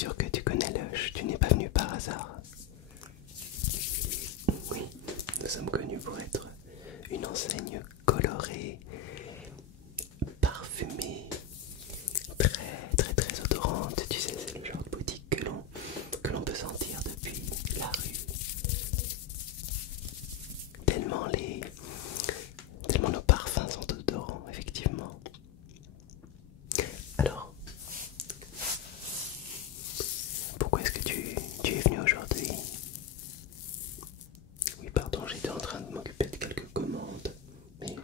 sûr que tu connais Lush, tu n'es pas venu par hasard. Oui, nous sommes connus pour être une enseigne colorée, parfumée, très odorante. Tu sais, c'est le genre de boutique que l'on peut sentir depuis la rue. Tellement nos parfums sont odorants, effectivement. Alors, pourquoi est-ce que tu es venu aujourd'hui? Oui, pardon, j'étais en train de m'occuper de quelques commandes, mais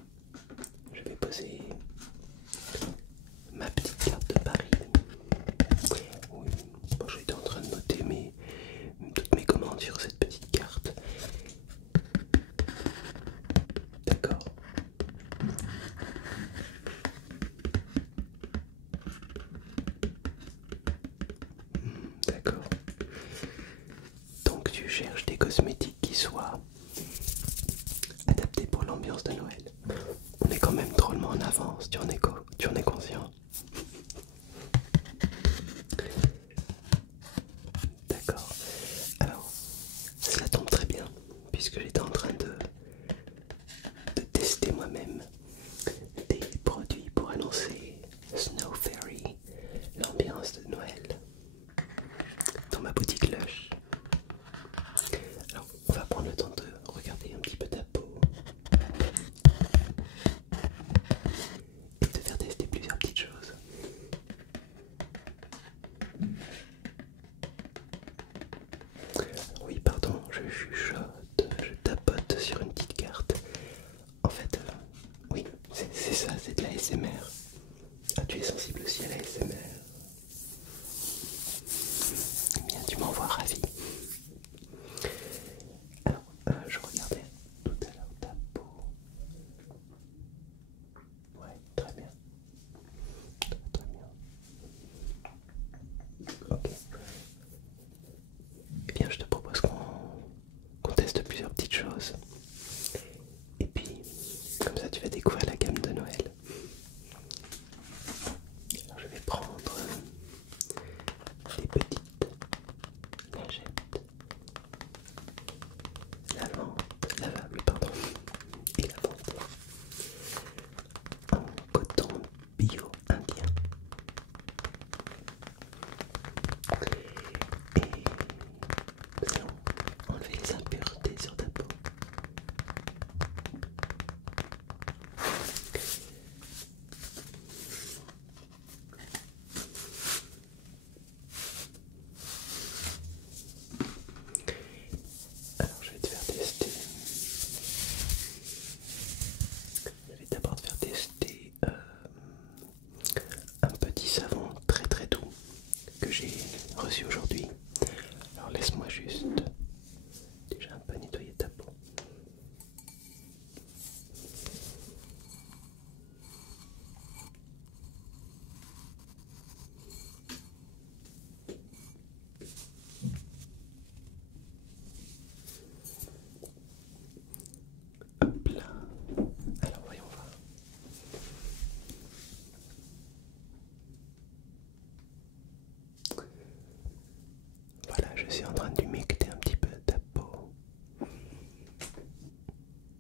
je vais poser ma petite carte de Paris. Oui, bon, j'étais en train de noter toutes mes commandes sur cette petite carte. D'accord. D'accord. Donc tu cherches des cosmétiques qui soient adaptés pour l'ambiance de Noël. On est quand même drôlement en avance, tu en es conscient? D'accord. Alors, cela tombe très bien, puisque j'étais en train de tester moi-même des produits pour annoncer Snow Fairy, l'ambiance de Noël, dans ma boutique Lush. Alors, on va prendre le temps de regarder un petit peu ta peau et te faire tester plusieurs petites choses. Oui, pardon, je chuchote, je tapote sur une petite carte. En fait, oui, c'est ça, c'est de la ASMR. Ah, tu es sensible aussi à la ASMR? Eh bien, tu m'envoies ravi. Alors, je regardais tout à l'heure ta peau. Ouais, très bien. Très bien. Ok. Eh bien, je te propose qu'on teste plusieurs petites choses. Et puis, comme ça, tu vas découvrir la gamme de Noël. Alors, je vais prendre des petites lingettes lavables, pardon, et lavantes en coton bio indien. Et nous allons enlever les impuretés sur ta peau. Alors je vais te faire tester. Je vais d'abord te faire tester un petit savon très doux que j'ai reçu aujourd'hui. Alors laisse-moi juste déjà un peu nettoyer ta peau. Hop là. Alors voyons voir. Voilà, je suis en train d'humecter un petit peu ta peau.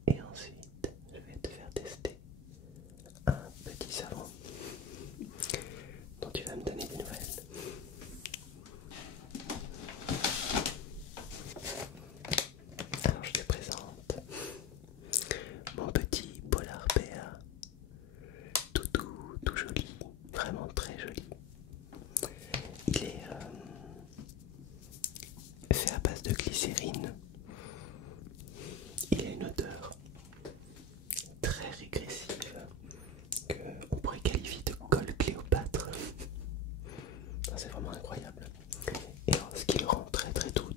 Et ensuite, je vais te faire tester un petit savon dont tu vas me donner des nouvelles. Alors je te présente mon petit Polar PA, tout doux, tout joli, vraiment très joli. Il est fait à base de glycérine. Il a une odeur très régressive qu'on pourrait qualifier de colle Cléopâtre. C'est vraiment incroyable. Et alors, ce qui le rend très doux,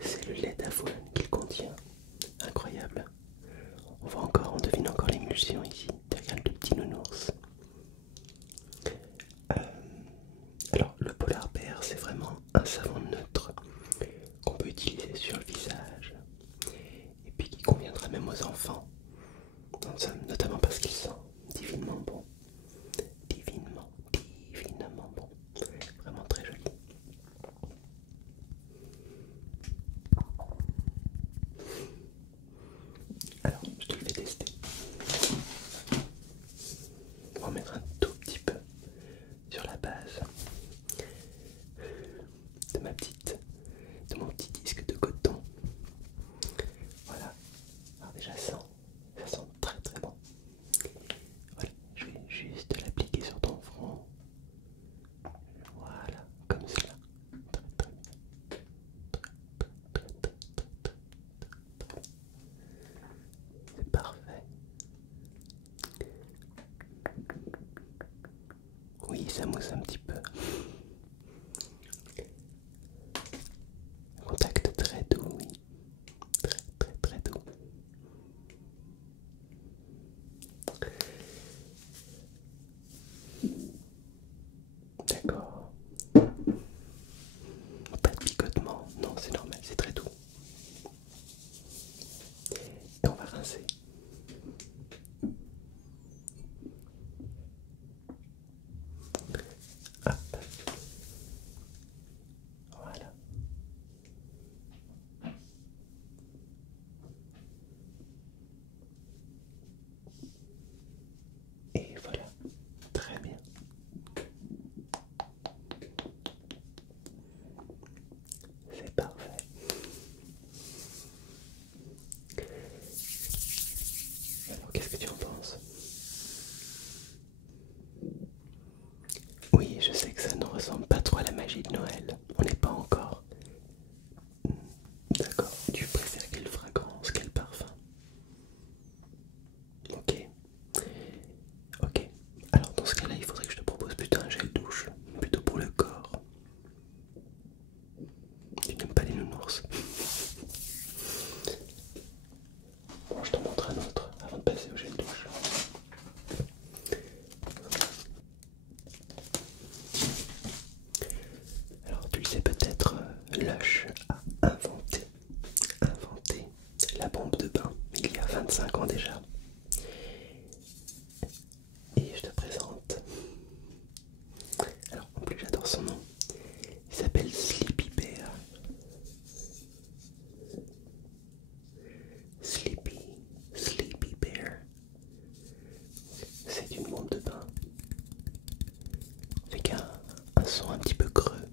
c'est le lait d'avoine qu'il contient. Incroyable. On devine encore l'émulsion ici derrière le petit nounours. Alors le Polar Bear, c'est vraiment un savon neutre qu'on peut utiliser sur le visage et puis qui conviendra même aux enfants. notamment parce qu'il sent divinement bon. Divinement bon. Vraiment très joli. Alors, je te le fais tester. On va en mettre un tout petit peu sur la base de mon petit disque de coton. Voilà. Alors déjà ça sent très très bon. Voilà, je vais juste l'appliquer sur ton front. Voilà, comme cela. Très bien. C'est parfait. Oui, ça mousse un petit peu. Contact très doux, oui. Très doux. D'accord. Pas de picotement, non, c'est normal, c'est très doux. Et on va rincer. Hop. Voilà. Et voilà. Très bien. C'est parfait. Alors, qu'est-ce que tu en penses? Oui, je sais que ça ne ressemble pas trop à la magie de Noël. On n'est pas encore. D'accord. Tu préfères quelle fragrance, quel parfum? Ok. Ok. Alors dans ce cas-là, il faudrait que je te propose plutôt un gel douche, plutôt pour le corps. Tu n'aimes pas les nounours? Bon, je t'en montre un autre avant de passer au gel douche. Alors tu le sais peut-être, Lush a inventé la bombe de bain il y a 25 ans déjà. Et je te présente. Alors en plus j'adore son nom. Il s'appelle Sleepy Bear. Sleepy Bear. C'est une bombe de bain avec un son un petit peu creux.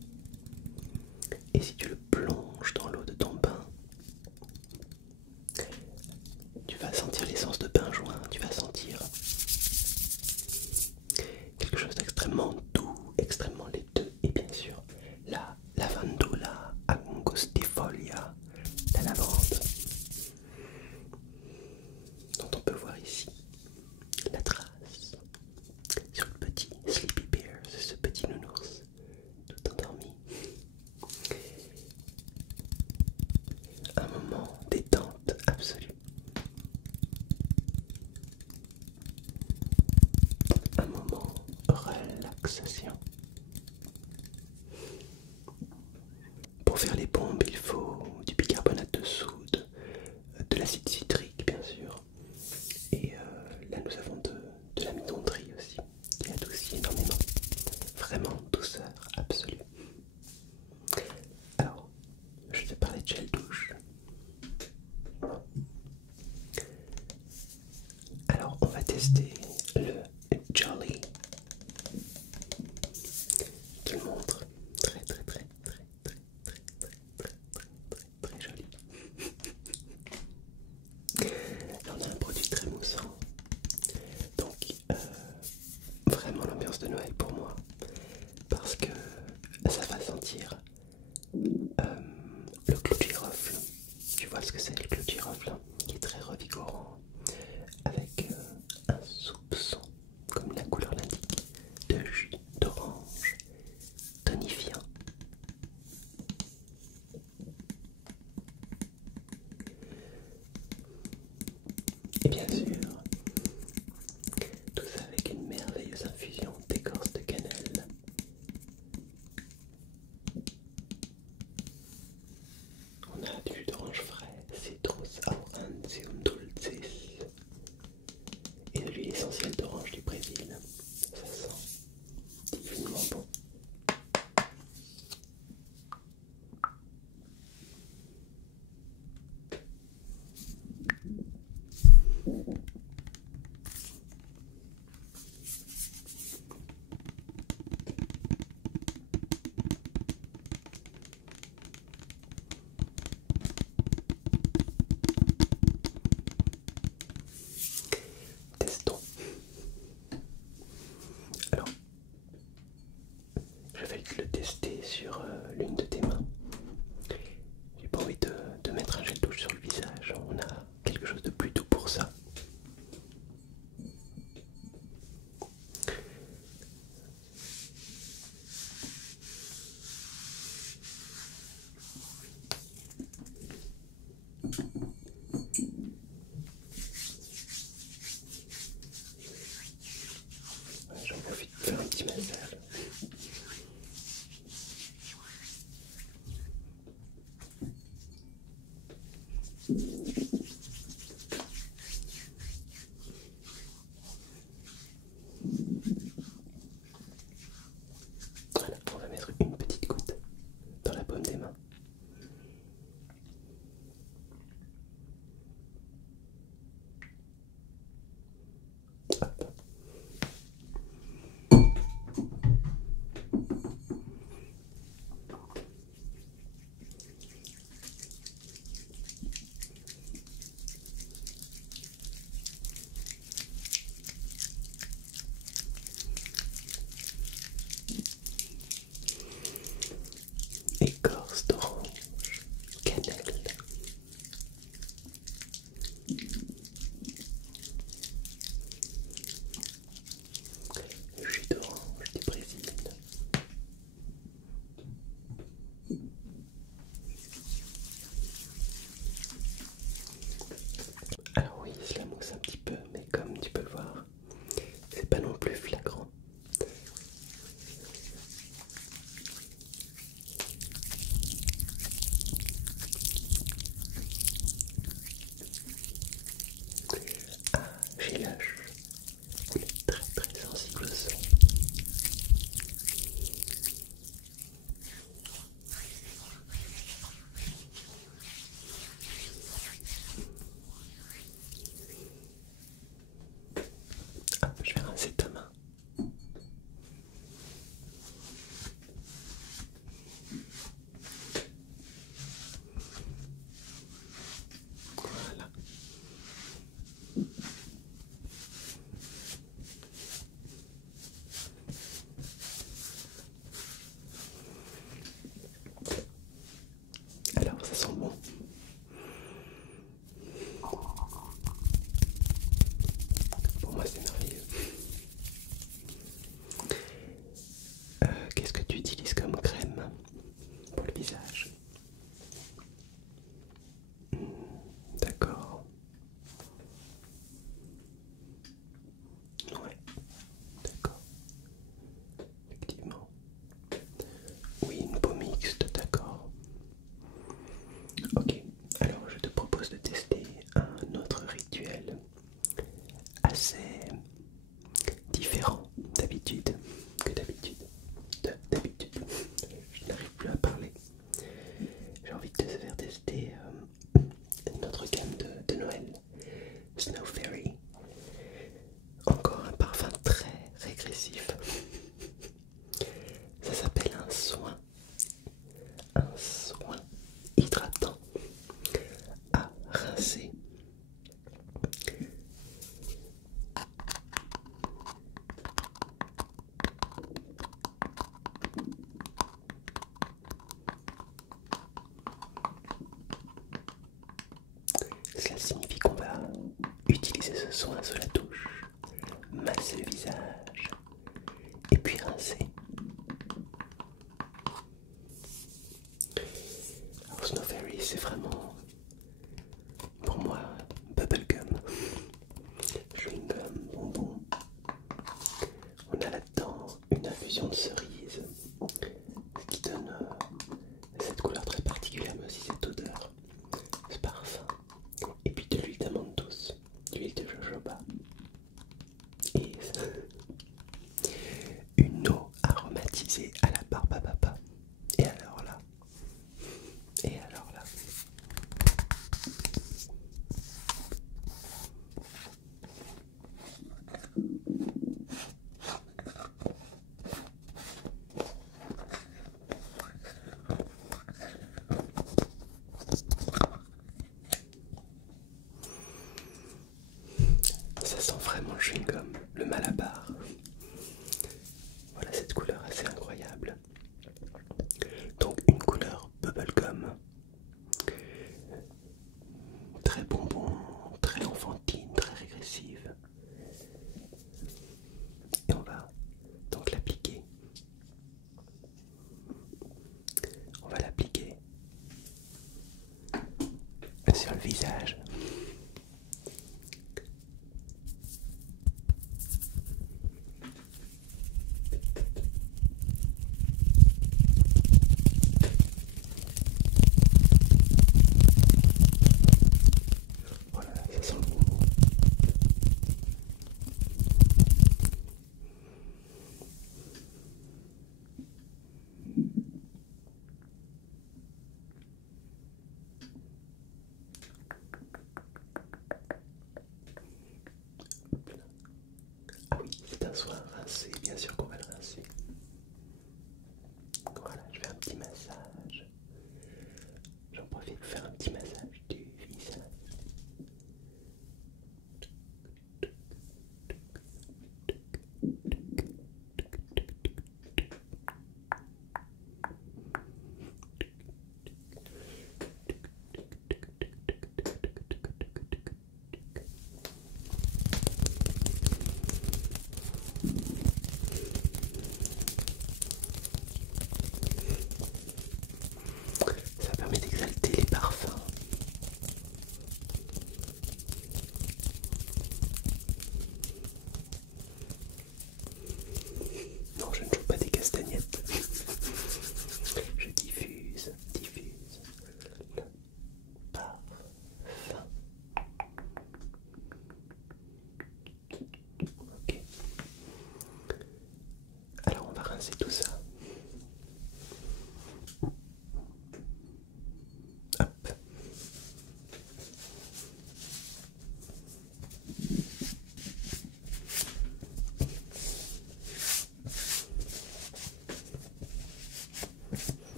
Et si tu le plonges dans l'eau de ton bain, tu vas sentir l'essence de benjoin, tu vas sentir quelque chose d'extrêmement doux, extrêmement laiteux, et bien sûr la lavandula angustifolia, la lavande, dont on peut voir ici la trace sur le petit Sleepy Bear, ce petit nounours tout endormi. Un moment détente absolue. Un moment relaxation. Pour faire les bombes, il faut du bicarbonate de soude, de l'acide citrique bien sûr, et là nous avons de l'amidon-de-riz aussi, qui adoucit énormément. Vraiment douceur absolue. Alors, je te parlais de gel douche. Alors, on va tester le Jolly. Je te le montre. Très joli. Là, on a un produit très moussant. Donc, vraiment l'ambiance de Noël pour moi. Parce que ça va sentir le clou de girofle. Tu vois ce que c'est le clou de girofle, hein, qui est très revigorant, avec un souffle Snow Fairy. Encore un parfum très régressif. Ça s'appelle un soin hydratant à rincer. Cela signifie qu'on va utiliser ce soin sous la douche, masser le visage et puis rincer. Alors Snow Fairy, c'est vraiment pour moi bubblegum, chewing gum, bonbon. On a là-dedans une infusion de cerise, ce qui donne cette couleur très particulière, mais aussi cette odeur, ce parfum. Et puis de l'huile d'amande douce, d'huile de jojoba et une eau aromatisée à la barbe à papa. Et alors là, ça sent vraiment le chewing-gum, le Malabar. Voilà cette couleur assez incroyable. Donc une couleur bubblegum, très bonbon, très enfantine, très régressive. Et on va donc l'appliquer. On va l'appliquer sur le visage. Voilà, ça sent le bonbon. Ah oui, c'est un soin rincé, bien sûr qu'on va le rincer. Voilà, je fais un petit massage. J'en profite pour faire un petit massage du visage.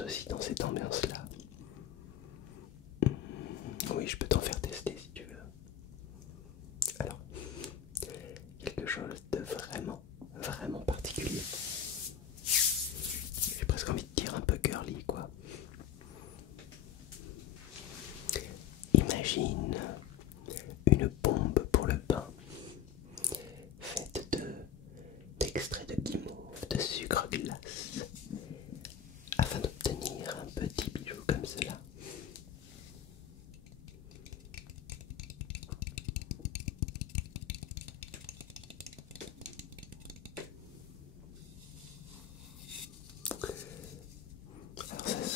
reste aussi dans cette ambiance-là. Oui, je peux t'en faire tester si tu veux. Alors, quelque chose de vraiment, vraiment particulier. J'ai presque envie de dire un peu girly, quoi. Imagine une bombe pour le pain, faite d'extrait de guimauve, de sucre glace, afin d'obtenir un petit bijou comme cela.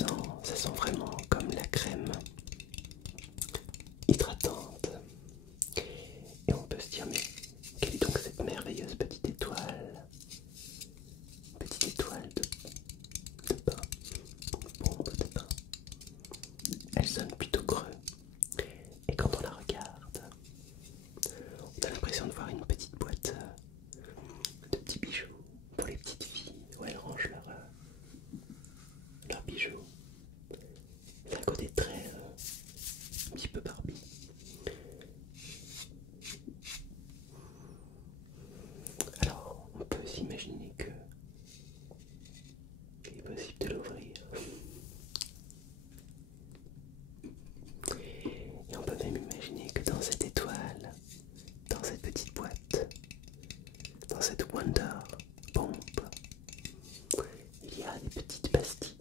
Alors ça sent vraiment comme la crème hydratante. Et on peut se dire, mais quelle est donc cette merveilleuse petite étoile? Petite étoile de pain, bombe de pain. Elle sonne plutôt creux. Et quand on la regarde, on a l'impression de voir une petite boîte de petits bijoux pour les petites filles où elles rangent leurs bijoux. C'est un côté très un petit peu Barbie. Alors on peut s'imaginer que il est possible de l'ouvrir. Et on peut même imaginer que dans cette étoile, dans cette petite boîte, dans cette Wonder Bomb, il y a des petites pastilles.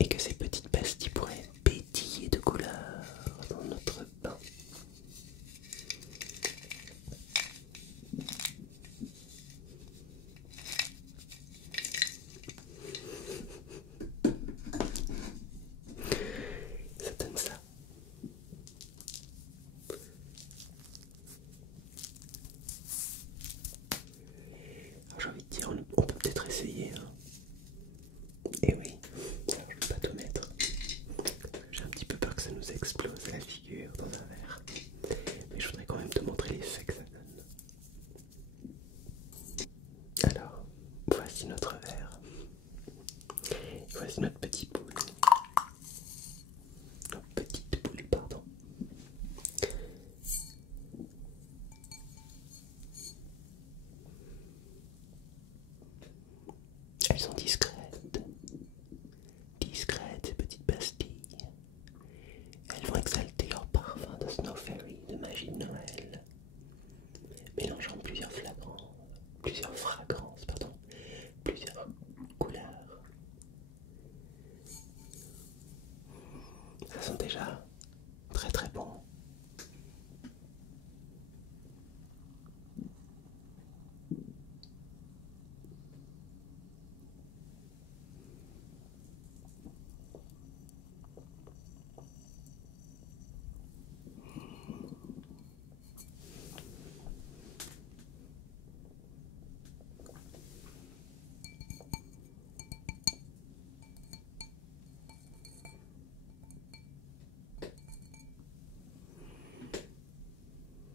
Et que ces petites pastilles pourraient pétiller de couleurs dans notre pain. Ça donne ça. Alors j'ai envie de dire, on peut peut-être essayer. Hein. Et oui, alors je ne vais pas tout mettre. J'ai un petit peu peur que ça nous explose la figure dans un verre. Mais je voudrais quand même te montrer l'effet que ça donne. Alors, voici notre verre. Voici notre petit boule. Notre petite boule, pardon. Elles sont discrètes. Discrètes, ces petites pastilles. Elles vont exalter leur parfum de Snow Fairy, de magie de Noël, mélangeant plusieurs fragrances, plusieurs couleurs. Ça sent déjà très très bon.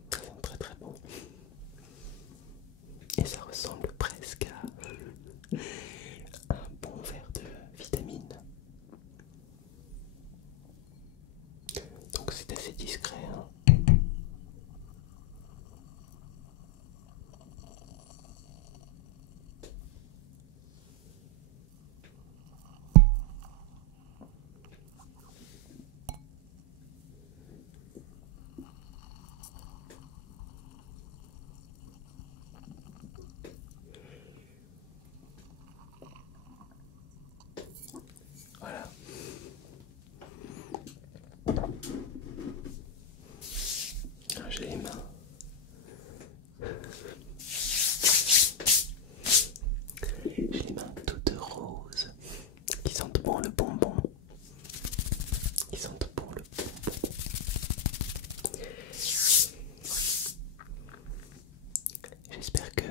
Ça sent très très bon. Et ça ressemble presque à un bon verre de vitamine. Donc c'est assez discret. Hein. Voilà. J'ai les mains. J'ai les mains toutes roses, qui sentent bon le bonbon. Qui sentent bon le bonbon. J'espère que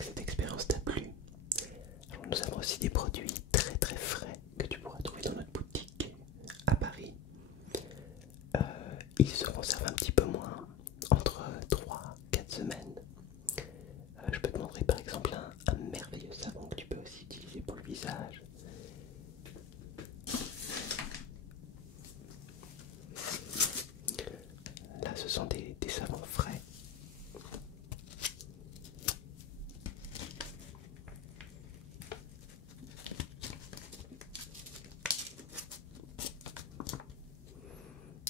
cette expérience t'a plu. Alors, nous avons aussi des produits très très frais que tu pourras trouver dans notre boutique à Paris. Ils se conservent un petit peu moins des savons frais.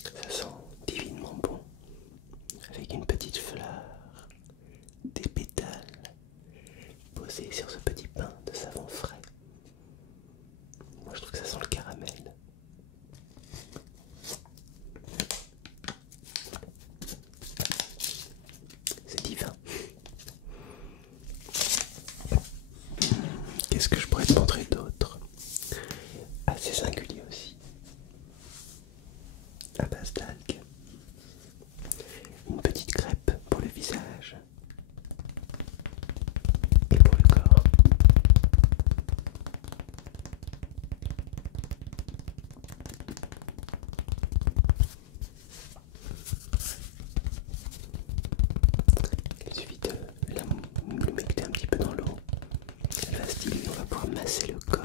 Ça sent divinement bon, avec une petite fleur, des pétales posés sur ce petit pain de savon frais. Moi je trouve que ça sent le caramel. C'est divin. Qu'est-ce que je pourrais te montrer d'autre? Assez singulier aussi. À base d'algues. Une petite crêpe pour le visage et pour le corps. Il suffit de l'humecter un petit peu dans l'eau. Elle va se diluer, on va pouvoir masser le corps.